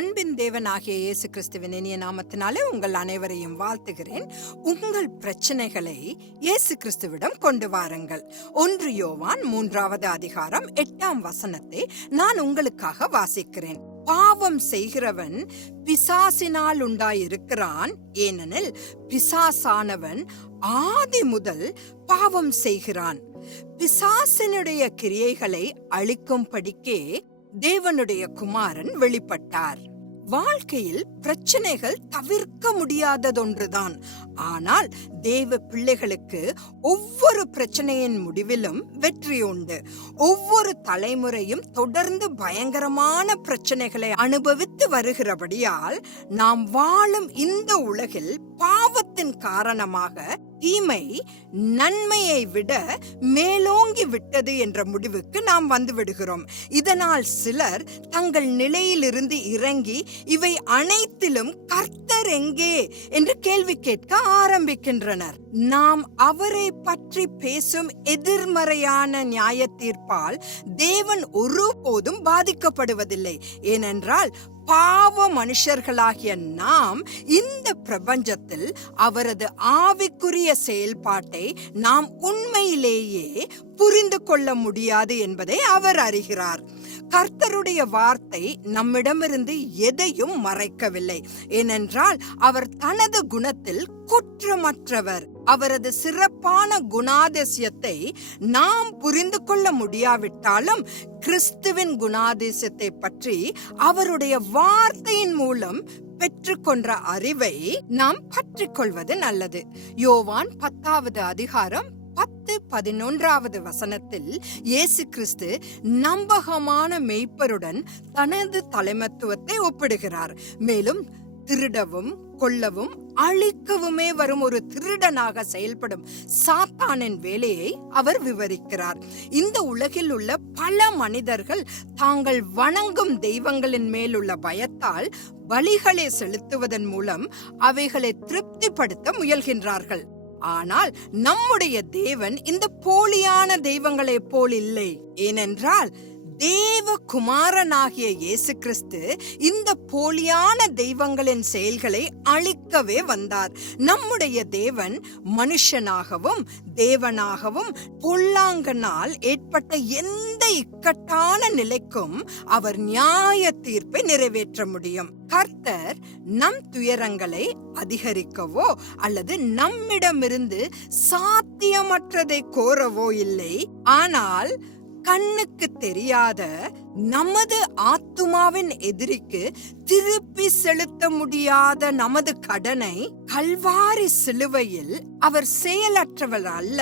அன்பின் தேவனாகிய இயேசு கிறிஸ்துவின் இனிய நாமத்தினாலே உங்கள் அனைவரையும் வாழ்த்துகிறேன். உங்கள் பிரச்சனைகளை இயேசு கிறிஸ்துவிடம் கொண்டு வாருங்கள். ஒன்று யோவான் மூன்றாவது அதிகாரம் எட்டாம் வசனத்தை நான் உங்களுக்காக வாசிக்கிறேன். பாவம் செய்கிறவன் பிசாசினால் உண்டாயிருக்கிறான். ஏனெனில் பிசாசானவன் ஆதி முதல் பாவம் செய்கிறான். பிசாசினுடைய கிரியைகளை அழிக்கும்படிக்கே தேவனுடைய குமாரன் வெளிப்பட்டார். வாழ்க்கையில் பிரச்சனைகள் தவிர்க்க முடியாததொன்றுதான். ஆனால் தேவ பிள்ளைகளுக்கு ஒவ்வொரு பிரச்சனையின் முடிவிலும் வெற்றி உண்டு. ஒவ்வொரு தலைமுறையும் தொடர்ந்து பயங்கரமான பிரச்சனைகளை அனுபவித்து வருகிறபடியால் நாம் வாழும் இந்த உலகில் பாவத்தின் காரணமாக தீமை நன்மையை விட மேலோங்கி விட்டது என்ற முடிவுக்கு நாம் வந்து விடுகிறோம். இதனால் சிலர் தங்கள் நிலையிலிருந்து இறங்கி இவை அனைத்திலும் கர்த்தர் எங்கே என்று கேள்வி கேட்க ஆரம்பிக்கின்றனர். நாம் அவரை பற்றி பேசும் எதிர்மறையான நியாய தீர்ப்பால் தேவன் ஒருபோதும் பாதிக்கப்படுவதில்லை. ஏனென்றால் பாவ மனுஷர்களாகிய நாம் இந்த பிரபஞ்சத்தில் அவரது ஆவிக்குரிய செயல்பாட்டை நாம் உண்மையிலேயே புரிந்து கொள்ள முடியாது என்பதை அவர் அறிகிறார். கர்த்தருடைய வார்த்தை நம்மிடமிருந்து எதையும் மறைக்கவில்லை. ஏனென்றால் அவர் தனது குணத்தில் குற்றமற்றவர். அவரது சிறப்பான குணாதிசயத்தை நாம் புரிந்து கொள்ள முடியாவிட்டாலும் கிறிஸ்துவின் குணாதிசயத்தை பற்றி அவருடைய வார்த்தையின் மூலம் பெற்றுக்கொண்ட அறிவை நாம் பற்றிக்கொள்வது நல்லது. யோவான் பத்தாவது அதிகாரம் பத்து பதினொன்றாவது வசனத்தில் இயேசு கிறிஸ்து நம்பகமான மெய்ப்பருடன் தனது தலைமத்துவத்தை ஒப்பிடுகிறார். மேலும் திருடவும் கொல்லவும் அழிக்கவுமே வரும் ஒரு திருடனாக செயல்படும் சாத்தானின் வேலையை அவர் விவரிக்கிறார். இந்த உலகில் உள்ள பல மனிதர்கள் தாங்கள் வணங்கும் தெய்வங்களின் மேலுள்ள பயத்தால் பலிகளை செலுத்துவதன் மூலம் அவைகளை திருப்திப்படுத்த முயல்கின்றார்கள். ஆனால் நம்முடைய தேவன் இந்த போலியான தெய்வங்களைப் போல் இல்லை. ஏனென்றால் தேவ குமாரனாகிய இயேசு கிறிஸ்து இந்த போலியான தெய்வங்களின் செயல்களை அழிக்கவே வந்தார். நம்முடைய தேவன் மனுஷனாகவும் தேவனாகவும் பொல்லாங்கனால் ஏற்பட்ட எந்த இக்கட்டான நிலைக்கும் அவர் நியாய தீர்ப்பை நிறைவேற்ற முடியும். கர்த்தர் நம் துயரங்களை அதிகரிக்கவோ அல்லது நம்மிடமிருந்து சாத்தியமற்றதை கோரவோ இல்லை. ஆனால் கண்ணுக்கு தெரியாத நமது ஆத்துமாவின் எதிரிக்கு திருப்பி செலுத்த முடியாத நமது கடனை கல்வாரி சிலுவையில் அவர் செயலற்றவர் அல்ல.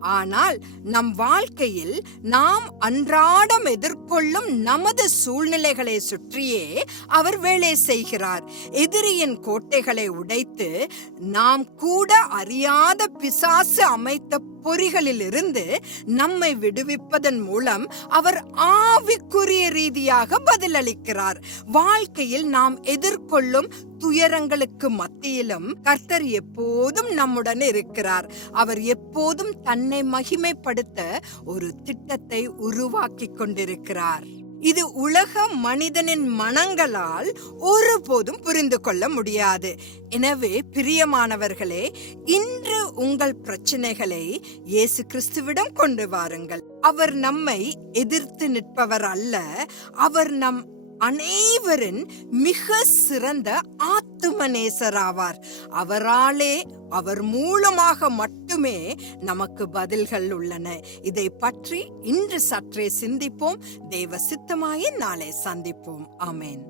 ஆனால் நம் வாழ்க்கையில் நாம் அன்றாடம் எதிர்கொள்ளும் நமது சூழ்நிலைகளை சுற்றியே அவர் வேலை செய்கிறார். எதிரியின் கோட்டைகளை உடைத்து நாம் கூட அறியாத பிசாசு அமைத்த பொறிகளிலிருந்து நம்மை விடுவிப்பதன் மூலம் அவர் ஆவிக்குரிய ரீதியாக பதிலளிக்கிறார். வாழ்க்கையில் நாம் எதிர்கொள்ளும் துயரங்களுக்கு மத்தியிலும் கர்த்தர் எப்போதும் நம்முடன் இருக்கிறார். அவர் எப்போதும் தன்னை மகிமைப்படுத்த ஒரு திட்டத்தை உருவாக்கி கொண்டிருக்கிறார். இது உலக மனிதனின் மனங்களால் ஒருபோதும் புரிந்து கொள்ள முடியாது. எனவே பிரியமானவர்களே இன்று உங்கள் பிரச்சனைகளை இயேசு கிறிஸ்துவிடம் கொண்டு வாருங்கள். அவர் நம்மை எதிர்த்து நிற்பவர் அல்ல அவர் நம் அனைவரின் மிக சிறந்த ஆத்துமநேசராவார். அவராலே அவர் மூலமாக மட்டுமே நமக்கு பதில்கள் உள்ளன. இதை பற்றி இன்று சற்றே சிந்திப்போம். தேவ சித்தமாய் நாளை சந்திப்போம். ஆமேன்.